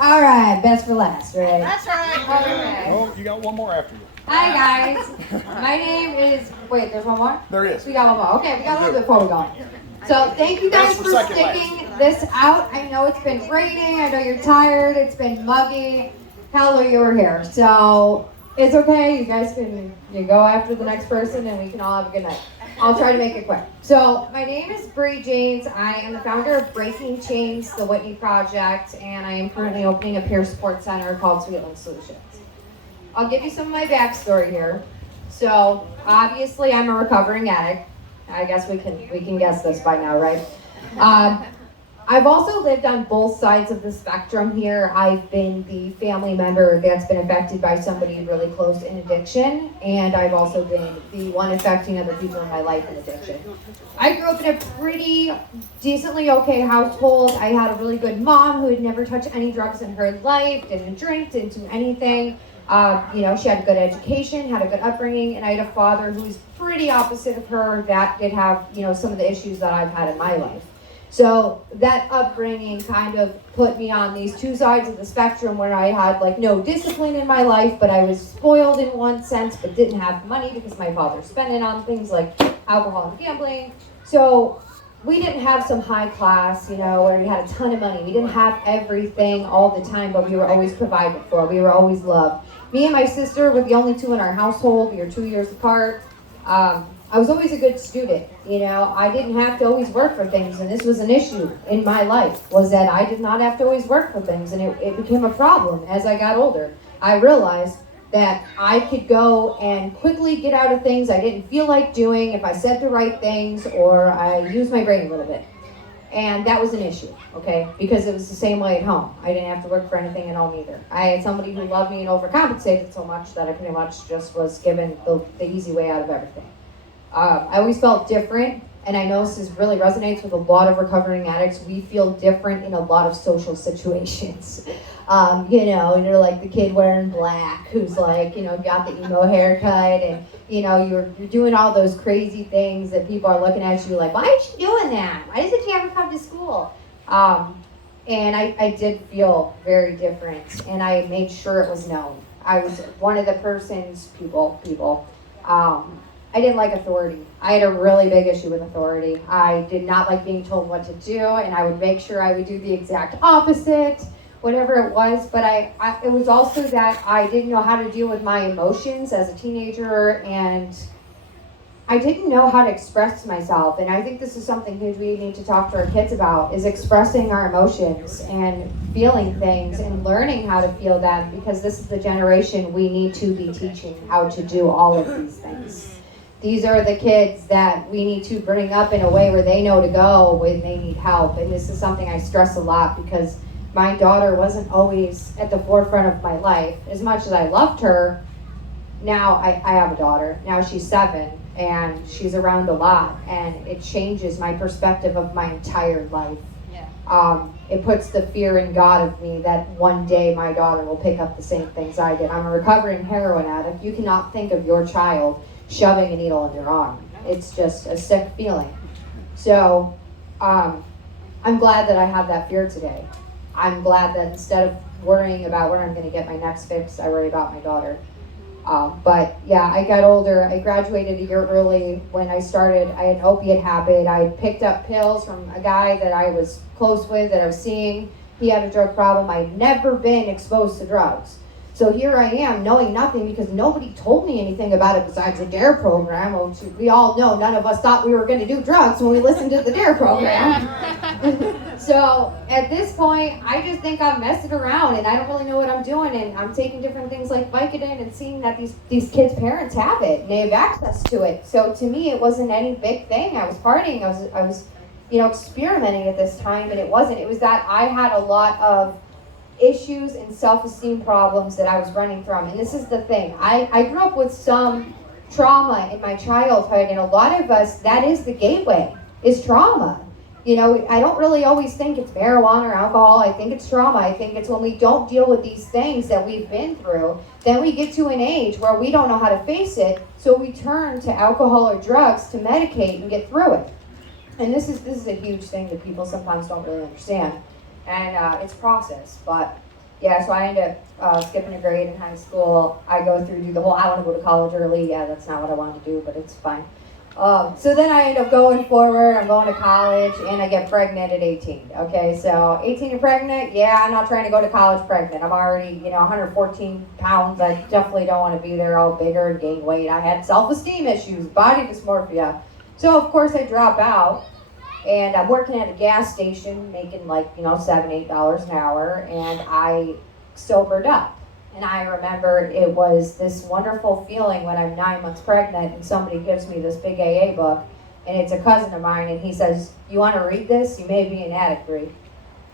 All right, best for last, right? That's right. Okay. Well, you got one more after you. Hi guys, my name is, wait, there's one more? There is. We got one more. Okay, we got a little bit before we go. So thank you guys Best for for second sticking this out. I know it's been raining, I know you're tired, it's been muggy. Hell, you were here. So it's okay, you guys can go after the next person and we can all have a good night. I'll try to make it quick. So my name is Bri Jaynes. I am the founder of Breaking Chains, the Whitney Project, and I am currently opening a peer support center called Sweetland Solutions. I'll give you some of my backstory here. So obviously I'm a recovering addict. I guess we can guess this by now, right? I've also lived on both sides of the spectrum here. I've been the family member that's been affected by somebody really close in addiction, and I've also been the one affecting other people in my life in addiction. I grew up in a pretty decently okay household. I had a really good mom who had never touched any drugs in her life, didn't drink, didn't do anything. She had a good education, had a good upbringing, and I had a father who was pretty opposite of her that did have, some of the issues that I've had in my life. So that upbringing kind of put me on these two sides of the spectrum where I had no discipline in my life, but I was spoiled in one sense, but didn't have money because my father spent it on things like alcohol and gambling. So we didn't have some high class, where we had a ton of money. We didn't have everything all the time, but we were always provided for. We were always loved. Me and my sister were the only two in our household. We were 2 years apart. I was always a good student, I didn't have to always work for things, and this was an issue in my life, was that I did not have to always work for things, and it became a problem as I got older. I realized that I could go and quickly get out of things I didn't feel like doing if I said the right things or I used my brain a little bit. And that was an issue, okay? Because it was the same way at home. I didn't have to work for anything at home either. I had somebody who loved me and overcompensated so much that I pretty much just was given the easy way out of everything. I always felt different, and I know this really resonates with a lot of recovering addicts. We feel different in a lot of social situations. You're like the kid wearing black who's got the emo haircut, and you're doing all those crazy things that people are looking at you like, why is she doing that? Why doesn't she ever come to school? And I did feel very different, and I made sure it was known. I was one of the people. I didn't like authority. I had a really big issue with authority. I did not like being told what to do, and I would make sure I would do the exact opposite, whatever it was. But it was also that I didn't know how to deal with my emotions as a teenager, and I didn't know how to express myself. And I think this is something huge we need to talk to our kids about, is expressing our emotions and feeling things and learning how to feel them, because this is the generation we need to be teaching how to do all of these things. These are the kids that we need to bring up in a way where they know to go when they need help. And this is something I stress a lot because my daughter wasn't always at the forefront of my life. As much as I loved her, now I have a daughter. Now she's 7 and she's around a lot, and it changes my perspective of my entire life. Yeah. It puts the fear in God of me that one day my daughter will pick up the same things I did. I'm a recovering heroin addict. You cannot think of your child shoving a needle in your arm. It's just a sick feeling. So I'm glad that I have that fear today. I'm glad that instead of worrying about where I'm going to get my next fix, I worry about my daughter. But yeah, I got older. I graduated a year early. When I started, I had an opiate habit. I picked up pills from a guy that I was close with, that I was seeing. He had a drug problem. I'd never been exposed to drugs. So here I am knowing nothing because nobody told me anything about it besides the DARE program, which we all know none of us thought we were going to do drugs when we listened to the DARE program. Yeah. So at this point, I just think I'm messing around and I don't really know what I'm doing, and I'm taking different things like Vicodin and seeing that these kids' parents have it and they have access to it. So to me, it wasn't any big thing. I was partying. I was experimenting at this time, and it wasn't. It was that I had a lot of issues and self-esteem problems that I was running from. And this is the thing. I grew up with some trauma in my childhood, and a lot of us, that is the gateway, is trauma. I don't really always think it's marijuana or alcohol. I think it's trauma. I think it's when we don't deal with these things that we've been through, then we get to an age where we don't know how to face it, so we turn to alcohol or drugs to medicate and get through it. And this is a huge thing that people sometimes don't really understand. And it's process, but yeah, so I ended up skipping a grade in high school. I go through, do the whole, I want to go to college early. Yeah, that's not what I wanted to do, but it's fine. So then I end up going forward. I'm going to college, and I get pregnant at 18. Okay, so 18 and pregnant. Yeah, I'm not trying to go to college pregnant. I'm already, 114 pounds. I definitely don't want to be there all bigger and gain weight. I had self-esteem issues, body dysmorphia. So of course I drop out, and I'm working at a gas station, making like $7-8 an hour, and I sobered up. And I remember it was this wonderful feeling when I'm 9 months pregnant and somebody gives me this big AA book, and it's a cousin of mine, and he says, "You want to read this? You may be an addict, Bri."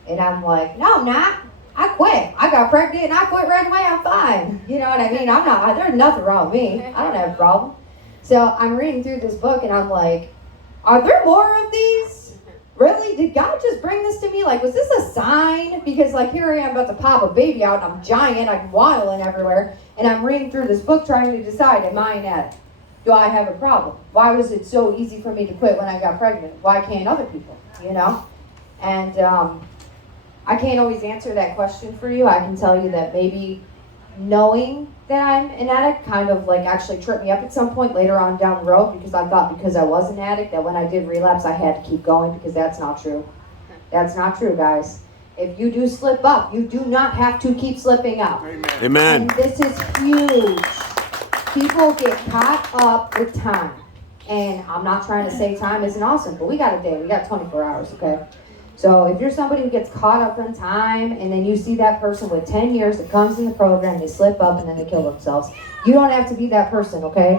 And I'm like, "No, I'm not. I quit. I got pregnant and I quit right away. I'm fine." You know what I mean? There's nothing wrong with me. I don't have a problem. So I'm reading through this book, and I'm like, are there more of these? Really? Did God just bring this to me? Like, was this a sign? Because, like, here I am about to pop a baby out, and I'm giant, I'm waddling everywhere, and I'm reading through this book trying to decide, am I an addict? Do I have a problem? Why was it so easy for me to quit when I got pregnant? Why can't other people, And I can't always answer that question for you. I can tell you that maybe knowing that I'm an addict kind of like actually tripped me up at some point later on down the road, because I thought because I was an addict that when I did relapse I had to keep going, because that's not true. That's not true, guys. If you do slip up, you do not have to keep slipping up. Amen. And this is huge. People get caught up with time. And I'm not trying to say time isn't awesome, but we got a day. We got 24 hours, okay? So if you're somebody who gets caught up in time, and then you see that person with 10 years that comes in the program, they slip up and then they kill themselves. You don't have to be that person, okay?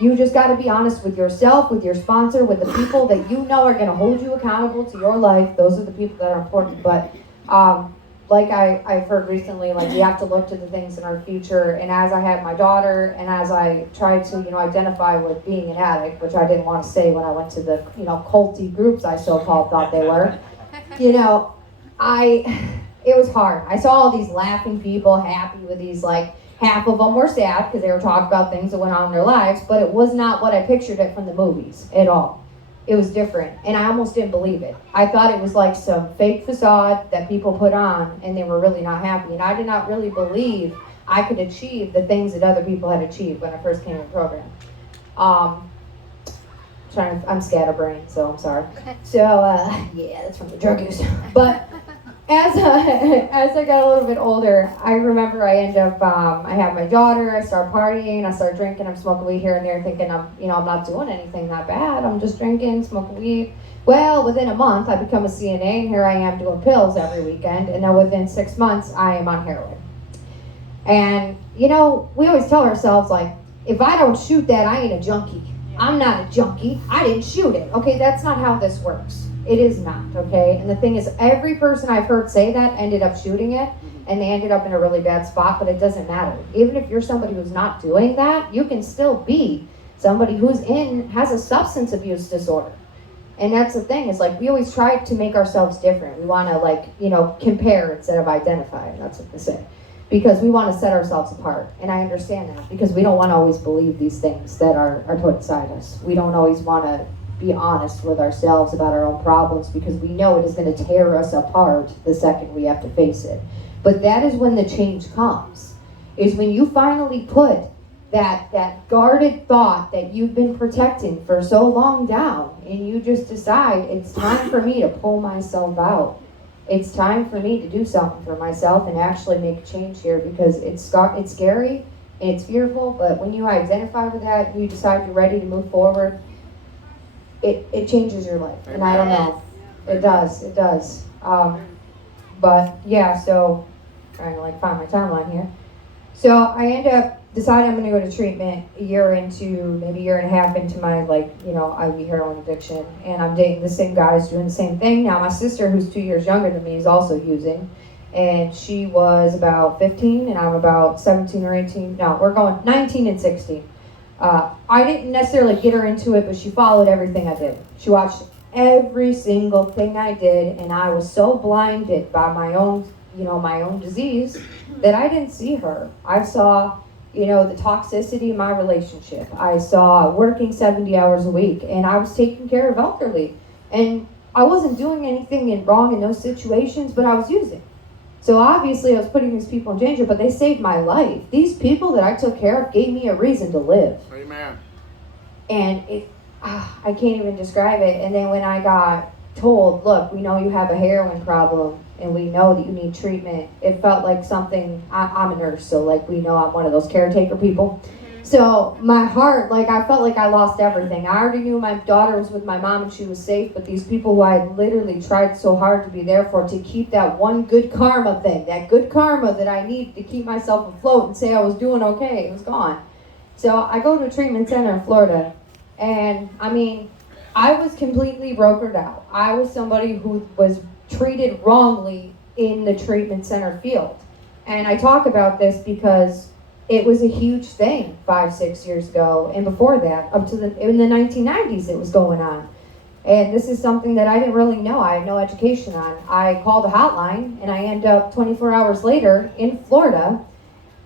You just got to be honest with yourself, with your sponsor, with the people that you know are going to hold you accountable to your life. Those are the people that are important. But like I've heard recently, like we have to look to the things in our future. And as I had my daughter, and as I tried to, identify with being an addict, which I didn't want to say when I went to the, culty groups I so-called thought they were, it was hard. I saw all these laughing people, happy with these, like, half of them were sad because they were talking about things that went on in their lives, but it was not what I pictured it from the movies at all. It was different, and I almost didn't believe it. I thought it was like some fake facade that people put on, and they were really not happy, and I did not really believe I could achieve the things that other people had achieved when I first came in the program. I'm scatterbrained, so I'm sorry. So, yeah, that's from the drug use. But as I got a little bit older, I remember I ended up, I had my daughter, I started partying, I started drinking, I'm smoking weed here and there, thinking I'm not doing anything that bad. I'm just drinking, smoking weed. Well, within a month, I become a CNA, and here I am doing pills every weekend, and now within 6 months, I am on heroin. And, we always tell ourselves, like, if I don't shoot that, I ain't a junkie. I'm not a junkie. I didn't shoot it. Okay, that's not how this works. It is not, okay? And the thing is, every person I've heard say that ended up shooting it, and they ended up in a really bad spot, but it doesn't matter. Even if you're somebody who's not doing that, you can still be somebody has a substance abuse disorder. And that's the thing, is like we always try to make ourselves different. We want to compare instead of identify, and that's what they say. Because we want to set ourselves apart. And I understand that, because we don't want to always believe these things that are put inside us. We don't always want to be honest with ourselves about our own problems, because we know it is going to tear us apart the second we have to face it. But that is when the change comes, is when you finally put that guarded thought that you've been protecting for so long down, and you just decide, it's time for me to pull myself out. It's time for me to do something for myself and actually make a change here, because it's scary and it's fearful, but when you identify with that and you decide you're ready to move forward, it changes your life. And I don't know. It does. But yeah, so trying to find my timeline here. So I end up deciding I'm going to go to treatment maybe a year and a half into my IV heroin addiction, and I'm dating the same guy who's doing the same thing. Now my sister, who's 2 years younger than me, is also using, and she was about 15 and I'm about 17 or 18. No, we're going 19 and 16. I didn't necessarily get her into it, but she followed everything I did. She watched every single thing I did, and I was so blinded by my own disease that I didn't see her. I saw the toxicity in my relationship. I saw working 70 hours a week, and I was taking care of elderly. And I wasn't doing anything wrong in those situations, but I was using. So obviously I was putting these people in danger, but they saved my life. These people that I took care of gave me a reason to live. Amen. And I can't even describe it. And then when I got told, look, we know you have a heroin problem and we know that you need treatment, it felt like something, I'm a nurse, so like we know I'm one of those caretaker people. So my heart, like I felt like I lost everything. I already knew my daughter was with my mom and she was safe, but these people who I had literally tried so hard to be there for, to keep that one good karma thing, that good karma that I needed to keep myself afloat and say I was doing okay, it was gone. So I go to a treatment center in Florida, and I mean, I was completely brokered out. I was somebody who was treated wrongly in the treatment center field. And I talk about this because it was a huge thing 5-6 years ago, and before that, up to in the 1990s it was going on. And this is something that I didn't really know. I had no education on. I called a hotline, and I end up 24 hours later in Florida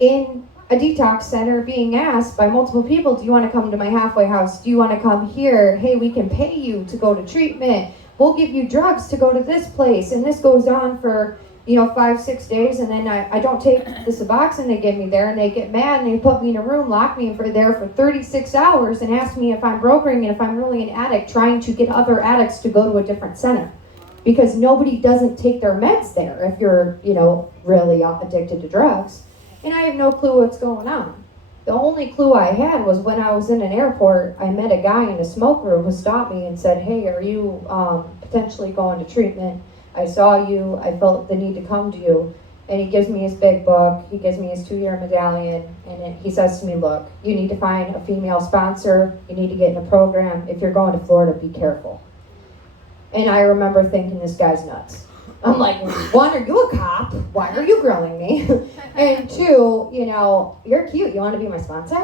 in a detox center being asked by multiple people, do you want to come to my halfway house? Do you want to come here? Hey, we can pay you to go to treatment. We'll give you drugs to go to this place. And this goes on for 5-6 days, and then I don't take the Suboxone they give me there, and they get mad, and they put me in a room, lock me there for 36 hours, and ask me if I'm brokering and if I'm really an addict, trying to get other addicts to go to a different center. Because nobody doesn't take their meds there if you're, really addicted to drugs. And I have no clue what's going on. The only clue I had was when I was in an airport, I met a guy in a smoke room who stopped me and said, hey, are you potentially going to treatment? I saw you, I felt the need to come to you. And he gives me his big book, he gives me his 2-year medallion, and he says to me, look, you need to find a female sponsor, you need to get in a program. If you're going to Florida, be careful. And I remember thinking, this guy's nuts. I'm like, one, are you a cop? Why are you grilling me? And two, you're cute, you want to be my sponsor?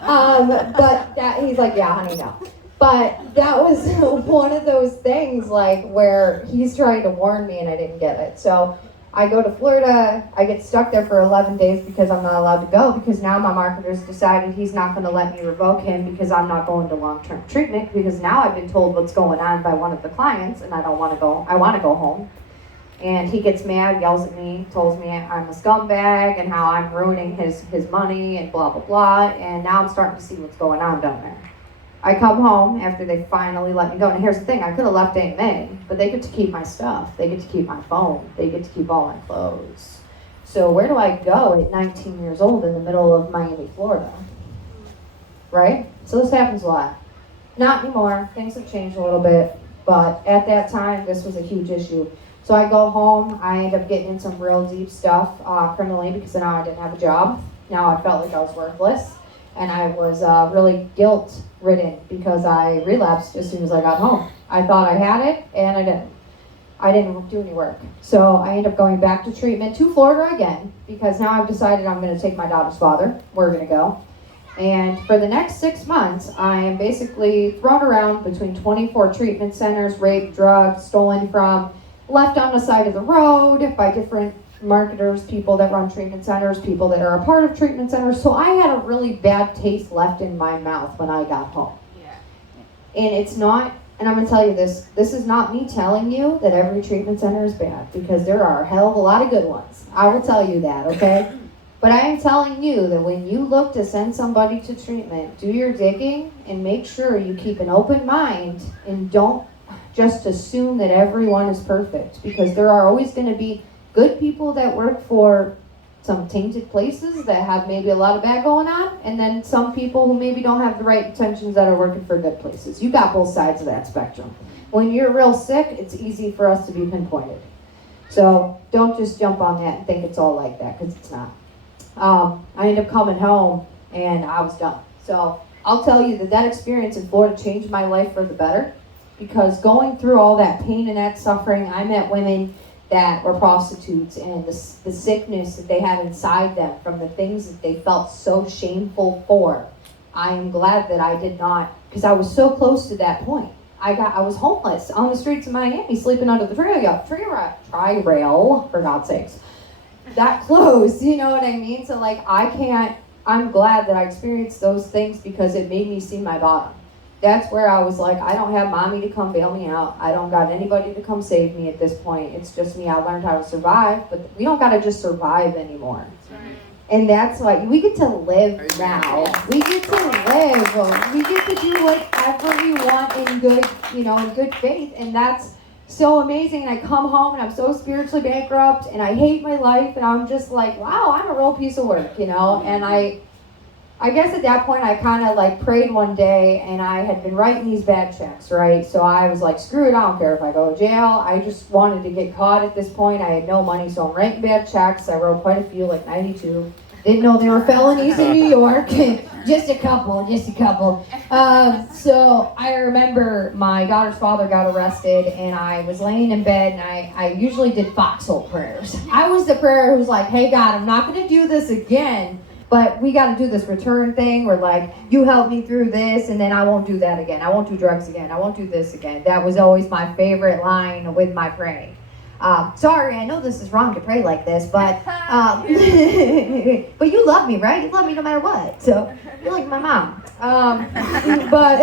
But he's like, yeah, honey, no. But that was one of those things like where he's trying to warn me and I didn't get it. So I go to Florida, I get stuck there for 11 days because I'm not allowed to go, because now my marketer's decided he's not going to let me revoke him because I'm not going to long-term treatment, because now I've been told what's going on by one of the clients and I don't want to go. I want to go home. And he gets mad, yells at me, tells me I'm a scumbag and how I'm ruining his money and blah, blah, blah. And now I'm starting to see what's going on down there. I come home after they finally let me go. And here's the thing, I could have left AMA, but they get to keep my stuff. They get to keep my phone. They get to keep all my clothes. So where do I go at 19 years old in the middle of Miami, Florida? Right? So this happens a lot. Not anymore. Things have changed a little bit. But at that time, this was a huge issue. So I go home. I end up getting in some real deep stuff criminally, because now I didn't have a job. Now I felt like I was worthless. And I was really guilt-ridden because I relapsed as soon as I got home. I thought I had it, and I didn't. I didn't do any work. So I ended up going back to treatment to Florida again, because now I've decided I'm going to take my daughter's father. We're going to go. And for the next 6 months, I am basically thrown around between 24 treatment centers, raped, drugged, stolen from, left on the side of the road by different marketers, people that run treatment centers, people that are a part of treatment centers. So I had a really bad taste left in my mouth when I got home. Yeah. And it's not, and I'm going to tell you this is not me telling you that every treatment center is bad, because there are a hell of a lot of good ones. I will tell you that, okay? But I am telling you that when you look to send somebody to treatment, do your digging and make sure you keep an open mind and don't just assume that everyone is perfect, because there are always going to be good people that work for some tainted places that have maybe a lot of bad going on, and then some people who maybe don't have the right intentions that are working for good places. You got both sides of that spectrum. When you're real sick, it's easy for us to be pinpointed. So don't just jump on that and think it's all like that, because it's not. I ended up coming home and I was done. So I'll tell you that experience in Florida changed my life for the better, because going through all that pain and that suffering, I met women that were prostitutes, and the sickness that they had inside them from the things that they felt so shameful for. I am glad that I did not, because I was so close to that point. I was homeless on the streets of Miami, sleeping under the tri rail, for God's sakes. That close, you know what I mean? So I'm glad that I experienced those things, because it made me see my bottom. That's where I was like, I don't have mommy to come bail me out. I don't got anybody to come save me at this point. It's just me. I learned how to survive, but we don't got to just survive anymore. And that's like, we get to live now. We get to live. We get to do whatever we want in good, in good faith. And that's so amazing. And I come home and I'm so spiritually bankrupt and I hate my life. And I'm just like, wow, I'm a real piece of work, And I guess at that point I kind of like prayed one day, and I had been writing these bad checks, right? So I was like, screw it, I don't care if I go to jail. I just wanted to get caught at this point. I had no money, so I'm writing bad checks. I wrote quite a few, like 92. Didn't know they were felonies in New York. just a couple. So I remember my daughter's father got arrested, and I was laying in bed, and I usually did foxhole prayers. I was the prayer who was like, hey God, I'm not going to do this again. But we got to do this return thing where, like, you help me through this, and then I won't do that again. I won't do drugs again. I won't do this again. That was always my favorite line with my praying. Sorry, I know this is wrong to pray like this, but but you love me, right? You love me no matter what. So you're like my mom. But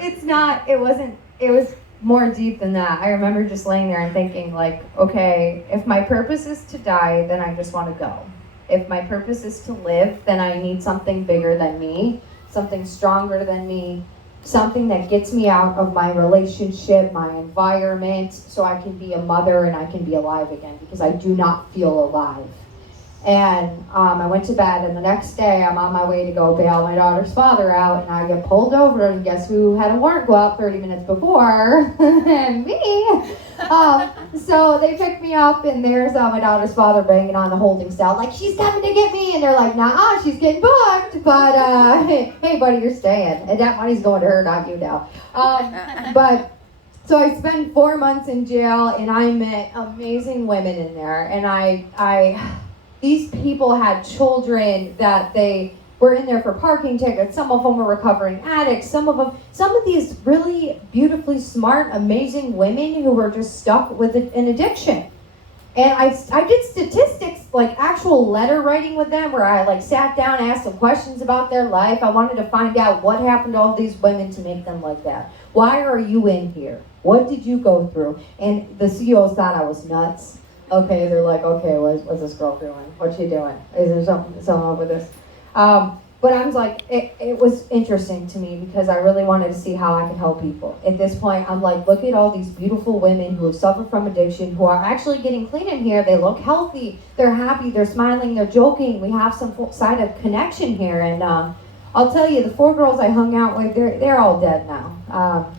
it was more deep than that. I remember just laying there and thinking, like, okay, if my purpose is to die, then I just want to go. If my purpose is to live, then I need something bigger than me, something stronger than me, something that gets me out of my relationship, my environment, so I can be a mother and I can be alive again, because I do not feel alive. And I went to bed, and the next day I'm on my way to go bail my daughter's father out, and I get pulled over, and guess who had a warrant go out 30 minutes before? Me! So they pick me up, and there's my daughter's father banging on the holding cell, like, she's coming to get me, and they're like, nah, she's getting booked, but hey buddy, you're staying, and that money's going to her, not you now. So I spent 4 months in jail, and I met amazing women in there, and these people had children that they were in there for parking tickets. Some of them were recovering addicts. Some of these really beautifully smart, amazing women who were just stuck with an addiction. And I did statistics, like actual letter writing with them, where I like sat down and asked them questions about their life. I wanted to find out what happened to all these women to make them like that. Why are you in here? What did you go through? And the CEOs thought I was nuts. Okay, they're like, okay, what's this girl doing? What's she doing? Is there something up with this? But I was like, it was interesting to me because I really wanted to see how I could help people. At this point, I'm like, look at all these beautiful women who have suffered from addiction, who are actually getting clean in here. They look healthy. They're happy. They're smiling. They're joking. We have some side of connection here. And I'll tell you, the 4 girls I hung out with, they're all dead now.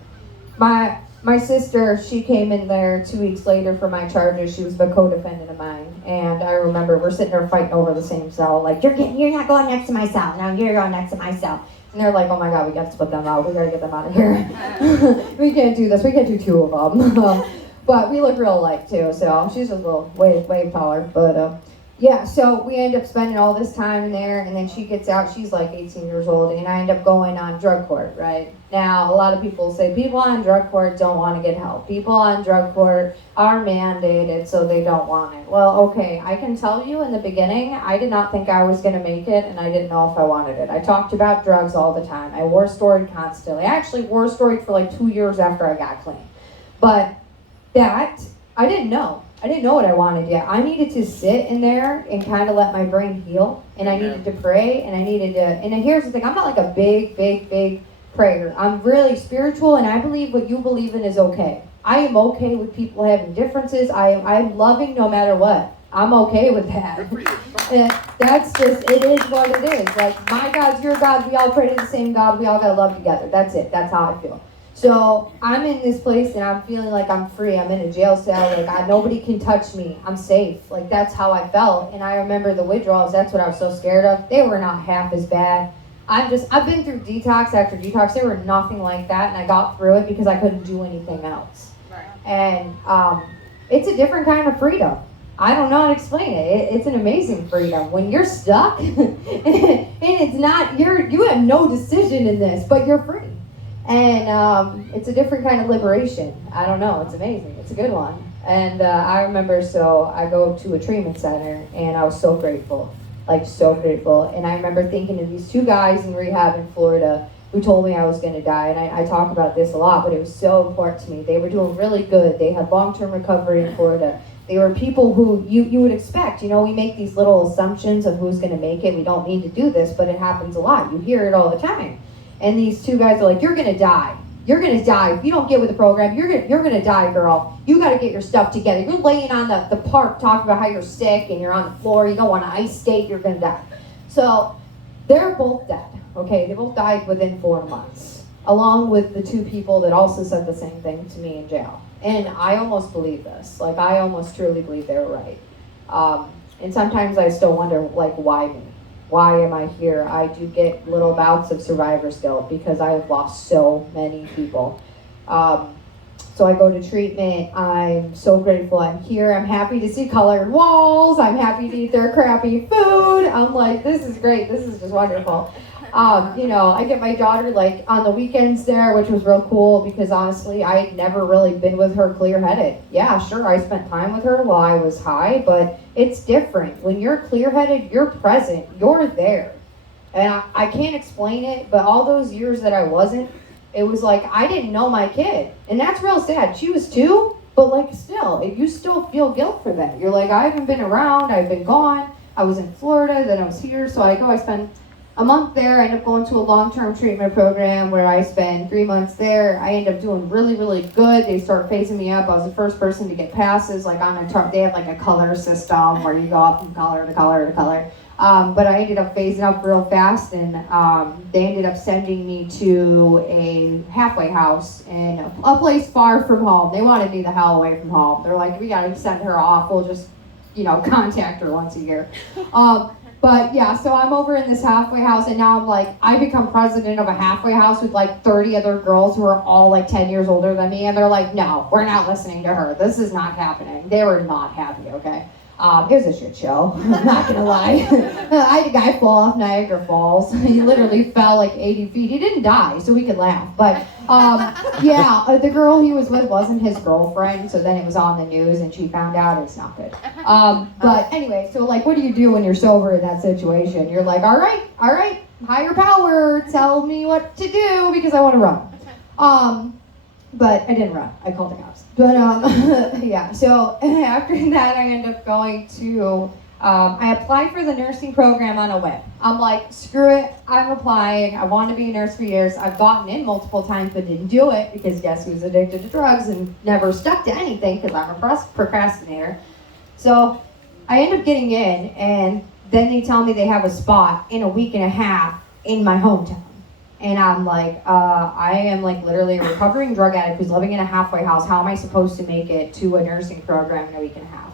My sister, she came in there 2 weeks later for my charges. She was the co-defendant of mine. And I remember we're sitting there fighting over the same cell. Like, you're not going next to my cell. No, you're going next to my cell. And they're like, oh my God, we got to split them out. We got to get them out of here. We can't do this. We can't do 2 of them. But we look real alike too. So she's a little way taller. But yeah, so we end up spending all this time in there, and then she gets out. She's like 18 years old, and I end up going on drug court, right? Now, a lot of people say people on drug court don't want to get help. People on drug court are mandated, so they don't want it. Well, okay, I can tell you in the beginning, I did not think I was going to make it, and I didn't know if I wanted it. I talked about drugs all the time. I war storied constantly. I actually war storied for like 2 years after I got clean. But that, I didn't know. I didn't know what I wanted yet. I needed to sit in there and kind of let my brain heal. And I needed to pray. And I needed to, and here's the thing. I'm not like a big prayer. I'm really spiritual. And I believe what you believe in is okay. I am okay with people having differences. I'm loving no matter what. I'm okay with that. And that's just, it is what it is. Like, my God's your God. We all pray to the same God. We all got to love together. That's it. That's how I feel. So I'm in this place and I'm feeling like I'm free. I'm in a jail cell. Like, nobody can touch me. I'm safe. Like, that's how I felt. And I remember the withdrawals. That's what I was so scared of. They were not half as bad. I've been through detox after detox. They were nothing like that. And I got through it because I couldn't do anything else. Right. And it's a different kind of freedom. I don't know how to explain it. It's an amazing freedom. When you're stuck and it's not, you have no decision in this, but you're free. And it's a different kind of liberation. I don't know. It's amazing. It's a good one. And I remember, so I go to a treatment center, and I was so grateful. Like, so grateful. And I remember thinking of these 2 guys in rehab in Florida. who told me I was going to die. And I talk about this a lot, but it was so important to me. They were doing really good. They had long-term recovery in Florida. They were people who you would expect. You know, we make these little assumptions of who's going to make it. We don't need to do this, but it happens a lot. You hear it all the time. And these two guys are like, you're going to die. You're going to die. If you don't get with the program, you're gonna die, girl. You got to get your stuff together. You're laying on the park talking about how you're sick and you're on the floor. You don't want to ice skate. You're going to die. So they're both dead. Okay, they both died within 4 months, along with the 2 people that also said the same thing to me in jail. And I almost believe this. Like, I almost truly believe they were right. And sometimes I still wonder, like, why me? Why am I here? I do get little bouts of survivor's guilt because I have lost so many people. So I go to treatment. I'm so grateful I'm here. I'm happy to see colored walls. I'm happy to eat their crappy food. I'm like, this is great. This is just wonderful. You know, I get my daughter like on the weekends there, which was real cool because honestly, I had never really been with her clear-headed. Yeah, sure, I spent time with her while I was high, but it's different. When you're clear-headed, you're present, you're there. And I can't explain it, but all those years that I wasn't, it was like I didn't know my kid. And that's real sad. She was 2, but like still, you still feel guilt for that. You're like, I haven't been around, I've been gone. I was in Florida, then I was here, so I spend a month there. I end up going to a long-term treatment program where I spend 3 months there. I end up doing really, really good. They start phasing me up. I was the first person to get passes. Like on a they have like a color system where you go up from color to color to color. But I ended up phasing up real fast, and they ended up sending me to a halfway house in a place far from home. They wanted me the hell away from home. They're like, we gotta send her off. We'll just, contact her once a year. But yeah, so I'm over in this halfway house, and now I'm like, I become president of a halfway house with like 30 other girls who are all like 10 years older than me, and they're like, no, we're not listening to her. This is not happening. They were not happy, okay? It was a shit show, I'm not gonna lie. I had a guy fall off Niagara Falls. He literally fell like 80 feet. He didn't die, so we could laugh. But the girl he was with wasn't his girlfriend, so then it was on the news and she found out. It's not good. But anyway, so like, what do you do when you're sober in that situation? You're like, all right, higher power, tell me what to do because I want to run. But I didn't run. I called the cops. But yeah, so after that, I ended up going to, I applied for the nursing program on a whim. I'm like, screw it, I'm applying. I wanted to be a nurse for years. I've gotten in multiple times, but didn't do it because guess who's addicted to drugs and never stuck to anything because I'm a procrastinator. So I end up getting in, and then they tell me they have a spot in a week and a half in my hometown. And I'm like, I am like literally a recovering drug addict who's living in a halfway house. How am I supposed to make it to a nursing program in a week and a half?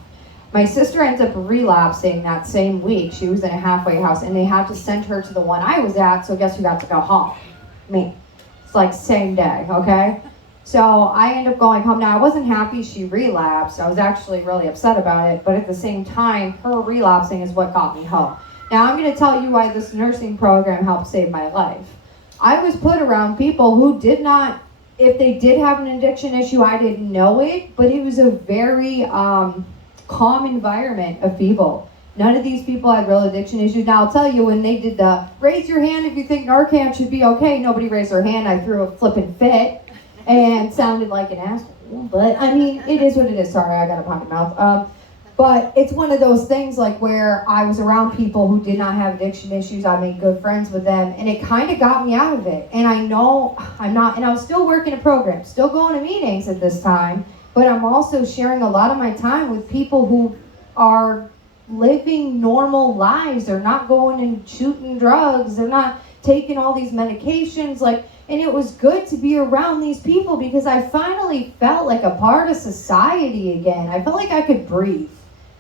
My sister ends up relapsing that same week. She was in a halfway house, and they had to send her to the one I was at, so guess who got to go home? Me. It's like same day, okay? So I end up going home. Now, I wasn't happy she relapsed. I was actually really upset about it, but at the same time, her relapsing is what got me home. Now, I'm going to tell you why this nursing program helped save my life. I was put around people who did not, if they did have an addiction issue, I didn't know it, but it was a very calm environment of people. None of these people had real addiction issues. Now, I'll tell you, when they did the raise your hand if you think Narcan should be okay, nobody raised their hand. I threw a flippin' fit and sounded like an asshole. But, I mean, it is what it is. Sorry, I got a potty mouth. But it's one of those things like where I was around people who did not have addiction issues. I made good friends with them, and it kind of got me out of it. And I know I'm not, and I was still working a program, still going to meetings at this time, but I'm also sharing a lot of my time with people who are living normal lives. They're not going and shooting drugs. They're not taking all these medications. And it was good to be around these people because I finally felt like a part of society again. I felt like I could breathe.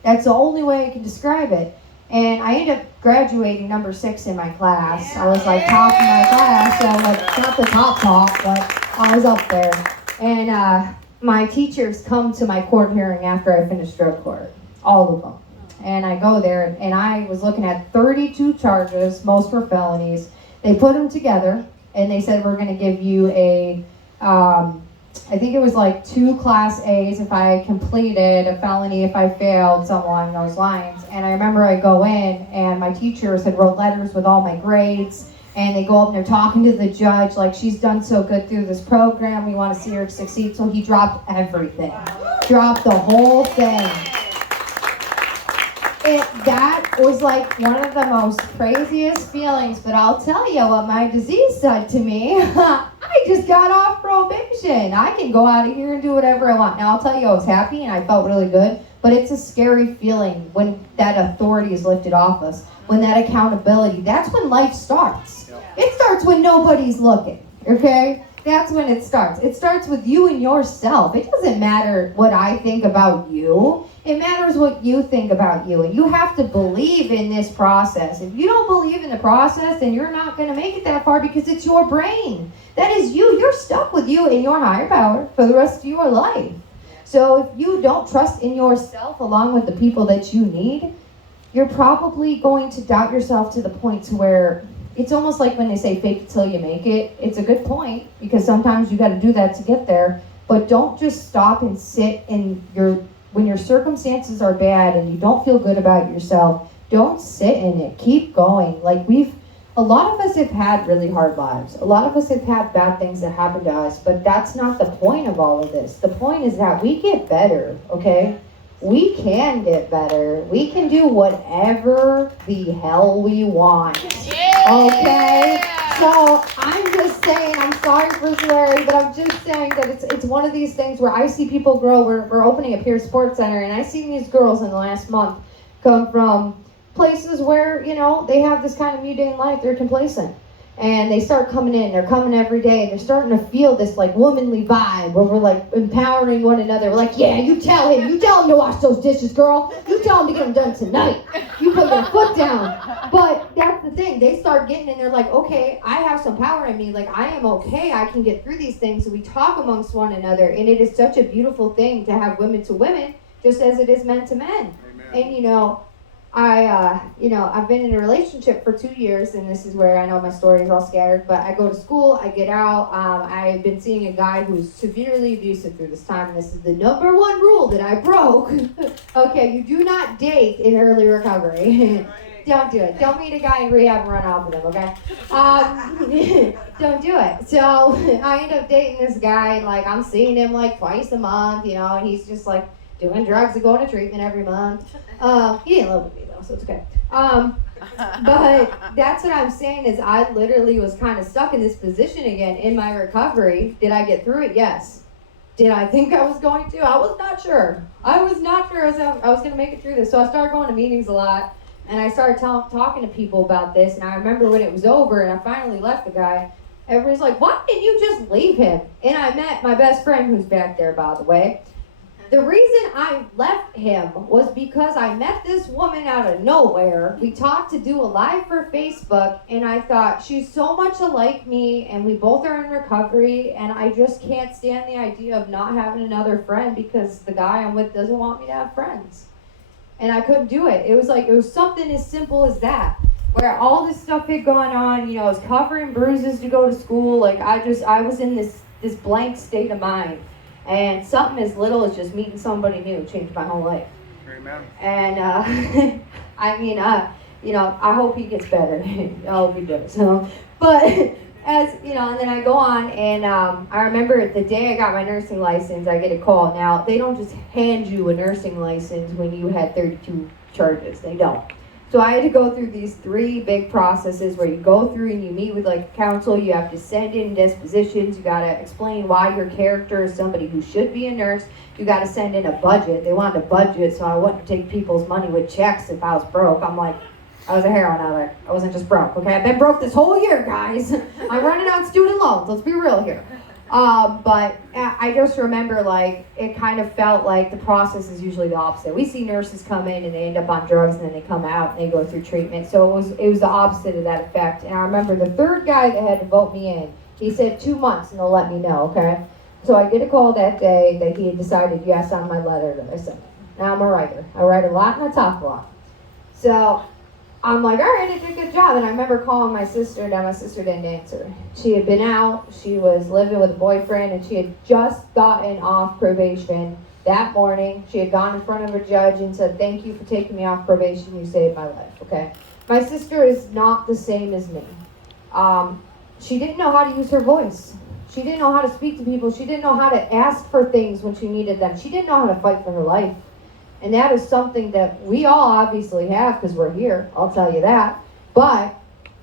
That's the only way I can describe it. And I ended up graduating number 6 in my class. I was like top in my class, so like not the top, but I was up there. And my teachers come to my court hearing after I finished drug court, all of them. And I go there, and I was looking at 32 charges, most were felonies. They put them together, and they said, we're going to give you a, I think it was like 2 Class A's if I completed, a felony if I failed, something along those lines. And I remember I go in, and my teachers had wrote letters with all my grades. And they go up and they're talking to the judge like, she's done so good through this program, we want to see her succeed. So he dropped everything. Dropped the whole thing. That was like one of the most craziest feelings, but I'll tell you what my disease said to me. I just got off probation. I can go out of here and do whatever I want. Now I'll tell you, I was happy and I felt really good, but it's a scary feeling when that authority is lifted off us, when that accountability, that's when life starts. It starts when nobody's looking, okay? That's when it starts. It starts with you and yourself. It doesn't matter what I think about you. It matters what you think about you. And you have to believe in this process. If you don't believe in the process, then you're not going to make it that far because it's your brain. That is you. You're stuck with you and your higher power for the rest of your life. So if you don't trust in yourself along with the people that you need, you're probably going to doubt yourself to the point to where it's almost like when they say fake it till you make it. It's a good point because sometimes you got to do that to get there. But don't just stop and sit in when your circumstances are bad and you don't feel good about yourself. Don't sit in it. Keep going. Like a lot of us have had really hard lives. A lot of us have had bad things that happen to us, but that's not the point of all of this. The point is that we get better, okay? We can get better. We can do whatever the hell we want. Okay? So I'm just saying, I'm sorry for swearing, but I'm just saying that it's one of these things where I see people grow. We're opening a peer sports center, and I've seen these girls in the last month come from places where, they have this kind of mundane life. They're complacent. And they start coming in. They're coming every day. They're starting to feel this, womanly vibe where we're, empowering one another. We're like, yeah, you tell him to wash those dishes, girl. You tell him to get them done tonight. You put your foot down. But that's the thing. They start getting in. They're like, okay, I have some power in me. I am okay. I can get through these things. So we talk amongst one another. And it is such a beautiful thing to have women to women, just as it is men to men. Amen. And, I've been in a relationship for 2 years, and this is where I know my story is all scattered, but I go to school, I get out, I've been seeing a guy who's severely abusive through this time, and this is the number one rule that I broke. Okay, you do not date in early recovery. Don't do it. Don't meet a guy in rehab and run off with him, okay? Don't do it. So I end up dating this guy, and I'm seeing him twice a month, and he's just doing drugs and going to treatment every month. He didn't live with me though, so it's okay. But that's what I'm saying is I literally was kind of stuck in this position again in my recovery. Did I get through it? Yes. Did I think I was going to? I was not sure. I was going to make it through this. So I started going to meetings a lot, and I started talking to people about this. And I remember when it was over and I finally left the guy, everybody's like, why didn't you just leave him? And I met my best friend who's back there, by the way. The reason I left him was because I met this woman out of nowhere. We talked to do a live for Facebook, and I thought, she's so much alike me, and we both are in recovery, and I just can't stand the idea of not having another friend because the guy I'm with doesn't want me to have friends. And I couldn't do it. It was something as simple as that, where all this stuff had gone on, I was covering bruises to go to school. I was in this blank state of mind. And something as little as just meeting somebody new changed my whole life. Amen. And I hope he gets better. I hope he does. But and then I go on, and I remember the day I got my nursing license, I get a call. Now, they don't just hand you a nursing license when you had 32 charges. They don't. So I had to go through these 3 big processes where you go through and you meet with counsel, you have to send in dispositions, you got to explain why your character is somebody who should be a nurse, you got to send in a budget. They wanted a budget so I wouldn't take people's money with checks if I was broke. I'm like, I was a heroin addict. I wasn't just broke, okay? I've been broke this whole year, guys. I'm running on student loans. Let's be real here. But I just remember it kind of felt like the process is usually the opposite. We see nurses come in and they end up on drugs and then they come out and they go through treatment. So it was the opposite of that effect. And I remember the 3rd guy that had to vote me in, he said 2 months and they'll let me know, okay? So I get a call that day that he had decided yes on my letter that I sent. Now I'm a writer. I write a lot and I talk a lot. So I'm like, all right, I did a good job. And I remember calling my sister, and my sister didn't answer. She had been out, she was living with a boyfriend, and she had just gotten off probation that morning. She had gone in front of a judge and said, thank you for taking me off probation, you saved my life, okay? My sister is not the same as me. She didn't know how to use her voice. She didn't know how to speak to people. She didn't know how to ask for things when she needed them. She didn't know how to fight for her life. And that is something that we all obviously have because we're here. I'll tell you that. But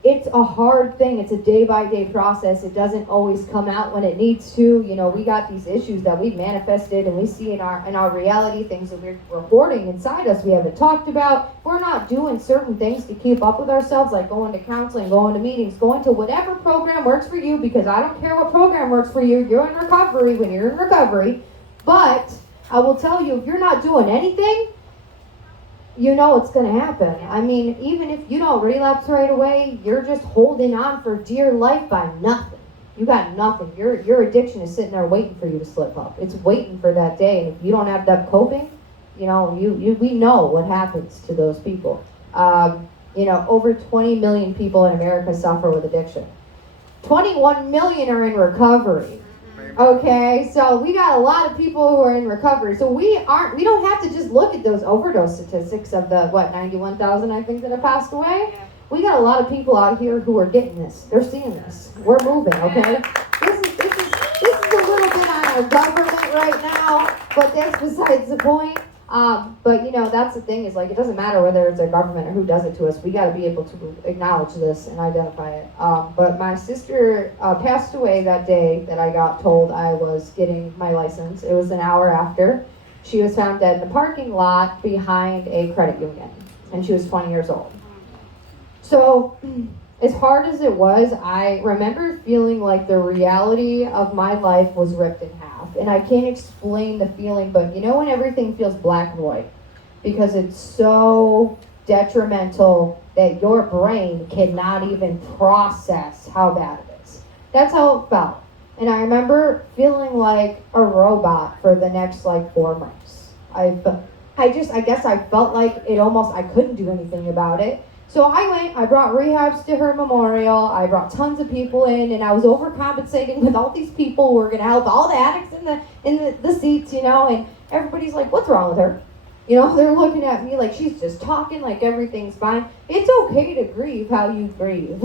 it's a hard thing. It's a day-by-day process. It doesn't always come out when it needs to. You know, we got these issues that we've manifested and we see in our reality, things that we're hoarding inside us we haven't talked about. We're not doing certain things to keep up with ourselves, like going to counseling, going to meetings, going to whatever program works for you, because I don't care what program works for you. You're in recovery when you're in recovery. But I will tell you, if you're not doing anything, you know what's going to happen. I mean, even if you don't relapse right away, you're just holding on for dear life by nothing. You got nothing. Your addiction is sitting there waiting for you to slip up. It's waiting for that day. And if you don't have that coping, you know, we know what happens to those people. You know, over 20 million people in America suffer with addiction. 21 million are in recovery. Okay, so we got a lot of people who are in recovery. So we don't have to just look at those overdose statistics of the 91,000 I think that have passed away. We got a lot of people out here who are getting this. They're seeing this. We're moving, okay? This is a little bit on our government right now, but that's besides the point. But you know, that's the thing, is like, it doesn't matter whether it's our government or who does it to us. We got to be able to acknowledge this and identify it. But my sister passed away that day that I got told I was getting my license. It was an hour after. She was found dead in the parking lot behind a credit union, and she was 20 years old. So as hard as it was, I remember feeling like the reality of my life was ripped in half. And I can't explain the feeling, but you know when everything feels black and white? Because it's so detrimental that your brain cannot even process how bad it is. That's how it felt. And I remember feeling like a robot for the next 4 months. I guess I felt like I couldn't do anything about it. So I brought rehabs to her memorial, I brought tons of people in, and I was overcompensating with all these people who were going to help all the addicts in the seats, you know, and everybody's like, what's wrong with her? You know, they're looking at me like she's just talking like everything's fine. It's okay to grieve how you grieve.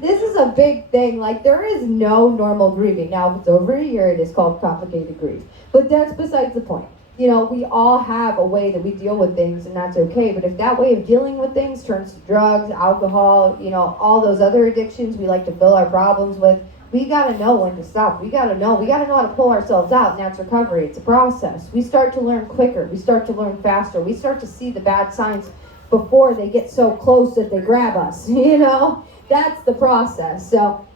This is a big thing. Like, there is no normal grieving. Now, if it's over a year, it is called complicated grief. But that's besides the point. You know, we all have a way that we deal with things, and that's okay. But if that way of dealing with things turns to drugs, alcohol, you know, all those other addictions we like to fill our problems with, we got to know when to stop. We got to know how to pull ourselves out, and that's recovery. It's a process. We start to learn quicker. We start to learn faster. We start to see the bad signs before they get so close that they grab us, you know? That's the process. So,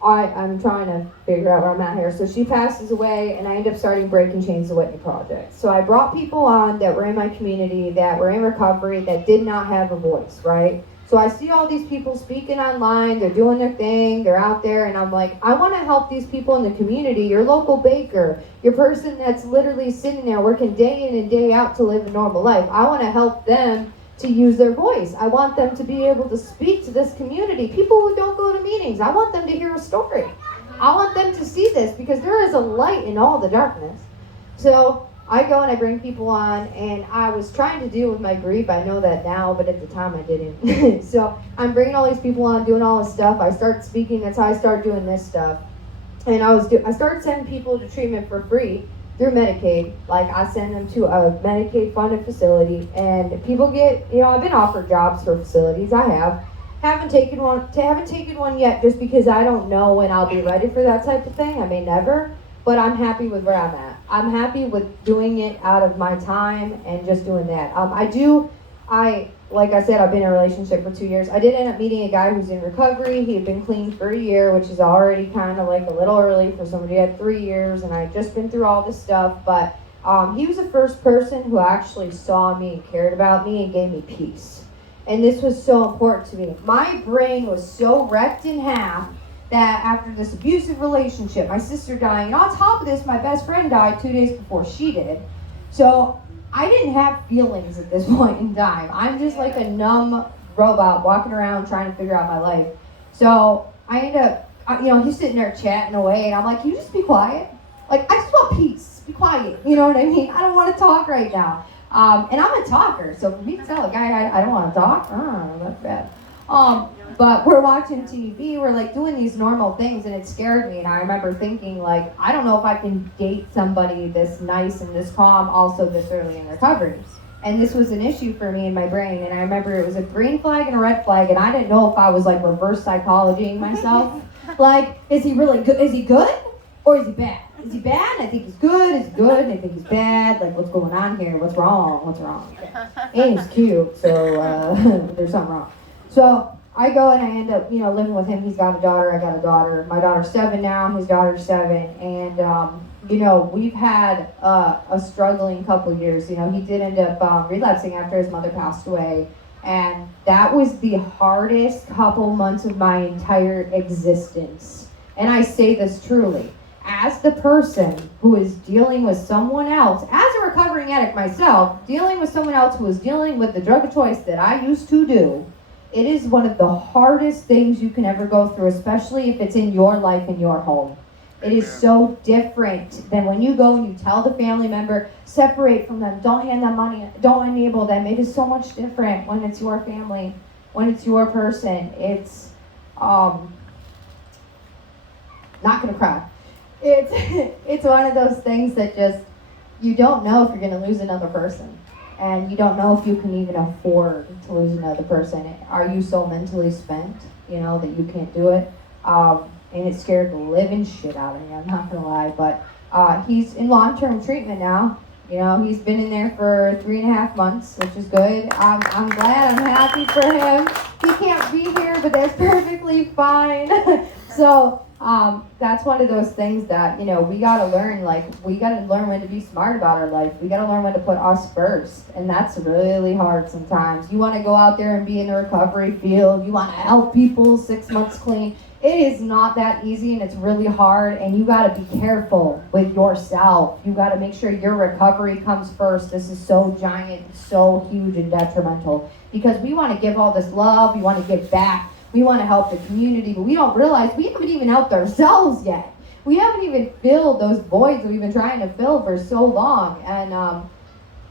I'm trying to figure out where I'm at here. So she passes away, and I end up starting Breaking Chains, the Whitney Project. So I brought people on that were in my community, that were in recovery, that did not have a voice, right? So I see all these people speaking online, they're doing their thing, they're out there, and I'm like, I want to help these people in the community, your local baker, your person that's literally sitting there working day in and day out to live a normal life. I want to help them to use their voice. I want them to be able to speak to this community. People who don't go to meetings, I want them to hear a story. I want them to see this, because there is a light in all the darkness. So I go and I bring people on, and I was trying to deal with my grief. I know that now, but at the time I didn't. So I'm bringing all these people on, doing all this stuff. I start speaking. That's how I started doing this stuff. And I started sending people to treatment for free through Medicaid. Like, I send them to a Medicaid funded facility, and people get, you know, I've been offered jobs for facilities. I haven't taken one yet, just because I don't know when I'll be ready for that type of thing. I may never, but I'm happy with where I'm at. I'm happy with doing it out of my time and just doing that. Like I said, I've been in a relationship for 2 years. I did end up meeting a guy who's in recovery. He had been clean for a year, which is already kind of like a little early for somebody who had 3 years, and I had just been through all this stuff. But he was the first person who actually saw me and cared about me and gave me peace. And this was so important to me. My brain was so wrecked in half that after this abusive relationship, my sister dying, and on top of this, my best friend died 2 days before she did. So I didn't have feelings at this point in time. I'm just like a numb robot walking around trying to figure out my life. So I end up, he's sitting there chatting away, and I'm like, can you just be quiet? Like, I just want peace. Be quiet. You know what I mean? I don't want to talk right now. And I'm a talker, so for me to tell a guy I don't want to talk, that's bad. But we're watching TV, we're like doing these normal things, and it scared me. And I remember thinking, like, I don't know if I can date somebody this nice and this calm, also this early in recovery. And this was an issue for me in my brain. And I remember it was a green flag and a red flag, and I didn't know if I was like reverse psychologying myself. Like, is he really good? Is he good? Or is he bad? Is he bad? I think he's good. Is he good? I think he's bad. Like, what's going on here? What's wrong? What's wrong? And he's cute, so there's something wrong. So I go and I end up, living with him. He's got a daughter. I got a daughter. My daughter's 7 now. His daughter's 7. And, we've had a struggling couple years. He did end up relapsing after his mother passed away. And that was the hardest couple months of my entire existence. And I say this truly. As the person who is dealing with someone else, as a recovering addict myself, dealing with someone else who is dealing with the drug of choice that I used to do, it is one of the hardest things you can ever go through, especially if it's in your life, in your home. It is so different than when you go and you tell the family member, separate from them, don't hand them money, don't enable them. It is so much different when it's your family, when it's your person. It's, not gonna cry. It's one of those things that just, you don't know if you're gonna lose another person. And you don't know if you can even afford to lose another person. Are you so mentally spent, that you can't do it? And it scared the living shit out of me, I'm not gonna lie. But he's in long-term treatment now. He's been in there for 3.5 months, which is good. I'm glad, I'm happy for him. He can't be here, but that's perfectly fine. So that's one of those things that, we gotta learn. We gotta learn when to be smart about our life. We gotta learn when to put us first. And that's really hard sometimes. You wanna go out there and be in the recovery field. You wanna help people 6 months clean. It is not that easy, and it's really hard, and you got to be careful with yourself. You got to make sure your recovery comes first. This is so giant, so huge and detrimental, because we want to give all this love, we want to give back, we want to help the community, but we don't realize we haven't even helped ourselves yet. We haven't even filled those voids that we've been trying to fill for so long, and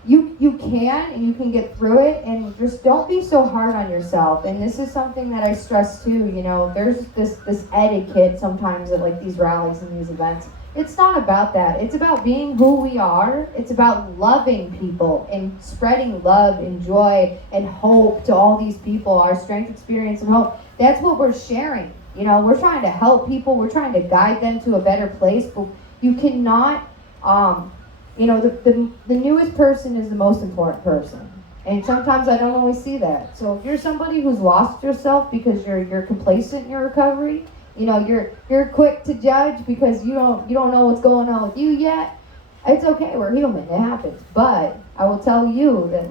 you can, and you can get through it, and just don't be so hard on yourself. And this is something that I stress too. There's this etiquette sometimes at these rallies and these events. It's not about that. It's about being who we are. It's about loving people and spreading love and joy and hope to all these people. Our strength, experience, and hope. That's what we're sharing. We're trying to help people. We're trying to guide them to a better place. But you cannot. The newest person is the most important person. And sometimes I don't always see that. So if you're somebody who's lost yourself because you're complacent in your recovery, you're quick to judge because you don't know what's going on with you yet, it's okay, we're human, it happens. But I will tell you that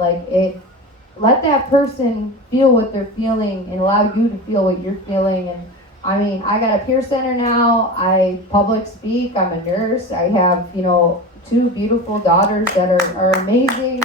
let that person feel what they're feeling and allow you to feel what you're feeling. And I got a peer center now, I public speak, I'm a nurse, I have, 2 beautiful daughters that are amazing.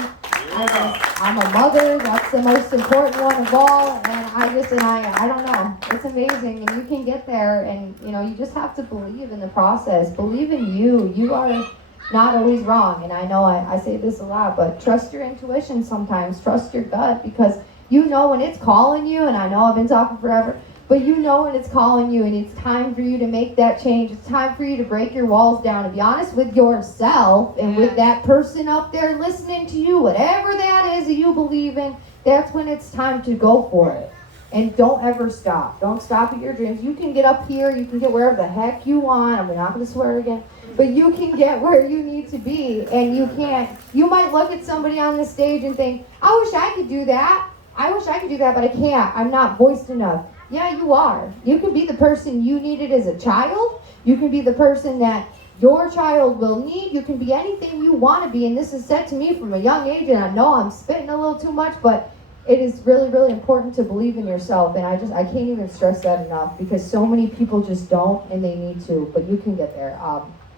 I'm a mother, that's the most important one of all, and I don't know, it's amazing, and you can get there, and you just have to believe in the process, believe in you are not always wrong. And I know I say this a lot, but trust your intuition sometimes, trust your gut, because when it's calling you, and I know I've been talking forever, but when it's calling you, and it's time for you to make that change. It's time for you to break your walls down and be honest with yourself and with that person up there listening to you, whatever that is that you believe in. That's when it's time to go for it. And don't ever stop. Don't stop at your dreams. You can get up here. You can get wherever the heck you want. I'm not going to swear again. But you can get where you need to be. And you might look at somebody on the stage and think, I wish I could do that. But I can't. I'm not voiced enough. Yeah, you are. You can be the person you needed as a child. You can be the person that your child will need. You can be anything you want to be. And this is said to me from a young age, and I know I'm spitting a little too much, but it is really, really important to believe in yourself. And I can't even stress that enough, because so many people just don't, and they need to. But you can get there.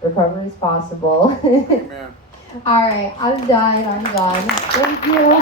Recovery is possible. Amen. All right, I'm done. Thank you.